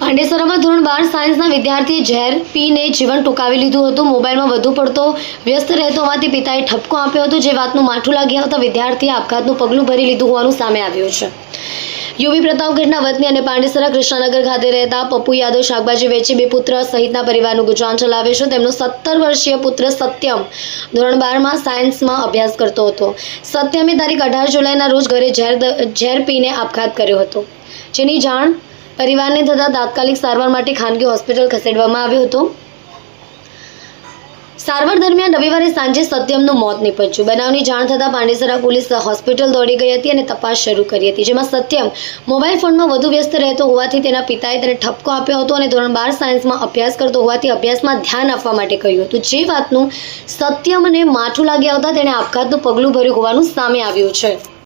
પાંડેસરામાં ધોરણ બાર સાયન્સના વિદ્યાર્થીએ ઝેર પીને જીવન ટૂંકાવી લીધું હતું. મોબાઈલમાં વધુ પડતો વ્યસ્ત રહેતો હોવાથી પિતાએ ઠપકો આપ્યો હતો, જે વાતનું માઠું લાગી આવતા વિદ્યાર્થીએ આપઘાતનું પગલું ભરી લીધું હોવાનું સામે આવ્યું છે. યુવી પ્રતાપગઢના વતની અને પાંડેસરા કૃષ્ણનગર ખાતે રહેતા પપ્પુ યાદવ શાકભાજી વેચી બે પુત્ર સહિતના પરિવારનું ગુજરાન ચલાવે છે. તેમનો સત્તર વર્ષીય પુત્ર સત્યમ ધોરણ બારમાં સાયન્સમાં અભ્યાસ કરતો હતો. સત્યમે તારીખ અઢાર જુલાઈના રોજ ઘરે ઝેર ઝેર પીને આપઘાત કર્યો હતો. જેની જાણ પરિવારને થતાં તાત્કાલિક સારવાર માટે ખાનગી હોસ્પિટલ ખસેડવામાં આવ્યો હતો. સારવાર દરમિયાન રવિવારે સાંજે સત્યમનું મોત નીપજ્યું. બનાવની જાણ થતાં પાંડેસરા પોલીસ હોસ્પિટલ દોડી ગઈ હતી અને તપાસ શરૂ કરી હતી, જેમાં સત્યમ મોબાઈલ ફોનમાં વધુ વ્યસ્ત રહેતો હોવાથી તેના પિતાએ તેને ઠપકો આપ્યો હતો અને ધોરણ બાર સાયન્સમાં અભ્યાસ કરતો હોવાથી અભ્યાસમાં ધ્યાન આપવા માટે કહ્યું હતું. જે વાતનું સત્યમને માઠું લાગી આવતા તેણે આપઘાતનું પગલું ભર્યું હોવાનું સામે આવ્યું છે.